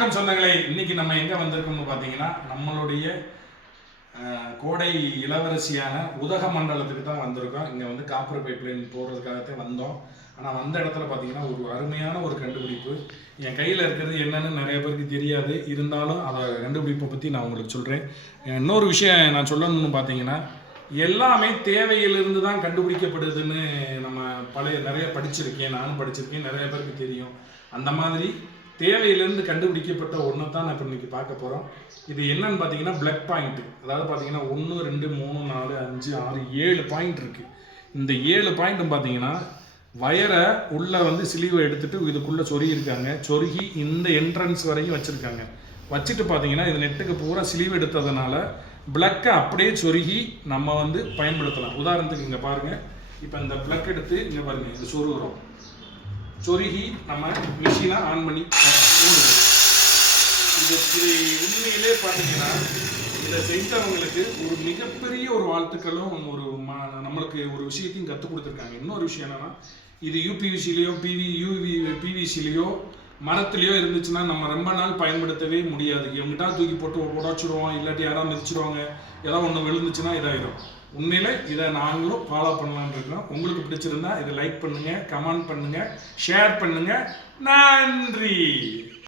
வணக்கம் சொந்தங்களே. இன்னைக்கு நம்ம எங்க வந்திருக்கோம்னு பார்த்தீங்கன்னா நம்மளுடைய கோடை இளவரசியான உதகமண்டலத்துக்கு தான் வந்திருக்கோம். இங்கே வந்து காப்பர் பைப்லைன் போடுறதுக்காகத்தான் வந்தோம். ஆனால் வந்த இடத்துல பார்த்தீங்கன்னா ஒரு அருமையான ஒரு கண்டுபிடிப்பு. என் கையில் இருக்கிறது என்னன்னு நிறைய பேருக்கு தெரியாது. இருந்தாலும் அதை கண்டுபிடிப்பை பற்றி நான் உங்களுக்கு சொல்கிறேன். இன்னொரு விஷயம் நான் சொல்லணும்னு பார்த்தீங்கன்னா, எல்லாமே தேவையிலிருந்து தான் கண்டுபிடிக்கப்படுதுன்னு நம்ம நிறைய படிச்சிருக்கேன். நானும் படிச்சிருக்கேன், நிறைய பேருக்கு தெரியும். அந்த மாதிரி தேவையிலிருந்து கண்டுபிடிக்கப்பட்ட ஒன்று தான் நான் இப்போ இன்னைக்கு பார்க்க போகிறோம். இது என்னன்னு பார்த்தீங்கன்னா பிளக் பாயிண்ட். அதாவது பார்த்தீங்கன்னா 1 2 3 4 5 6 7 பாயிண்ட் இருக்குது. இந்த 7 பாயிண்ட்டும் பார்த்தீங்கன்னா வயரை உள்ளே வந்து சிலிவை எடுத்துட்டு இதுக்குள்ளே சொருகியிருக்காங்க. சொருகி இந்த என்ட்ரன்ஸ் வரைக்கும் வச்சுருக்காங்க. வச்சுட்டு பார்த்தீங்கன்னா இது நெட்டுக்கு பூரா சிலிவு எடுத்ததுனால பிளக்கை அப்படியே சொருகி நம்ம வந்து பயன்படுத்தலாம். உதாரணத்துக்கு இங்கே பாருங்கள், இப்போ இந்த பிளக் எடுத்து இங்கே பாருங்கள், இது சொருகிறோம். சொருகி நம்ம மிஷினை ஆன் பண்ணி ஓடுது. இது உண்மையிலே பார்த்தீங்கன்னா இதை செய்தவங்களுக்கு ஒரு மிகப்பெரிய ஒரு வாழ்த்துக்களும் நம்மளுக்கு ஒரு விஷயத்தையும் கற்றுக் கொடுத்துருக்காங்க. இன்னொரு விஷயம் என்னன்னா, இது யூபிவிசிலையோ பிவிசிலையோ மரத்துலையோ இருந்துச்சுன்னா நம்ம ரொம்ப நாள் பயன்படுத்தவே முடியாது. எங்கிட்டா தூக்கி போட்டு உடச்சிடுவோம், இல்லாட்டி யாராவது மிதிச்சிடுவாங்க, ஏதாவது ஒன்று விழுந்துச்சுன்னா இதாயிடும். உண்மையில இதை நாங்களும் ஃபாலோ பண்ணலான்னு இருக்கோம். உங்களுக்கு பிடிச்சிருந்தா இதை லைக் பண்ணுங்க, கமெண்ட் பண்ணுங்க, ஷேர் பண்ணுங்க. நன்றி.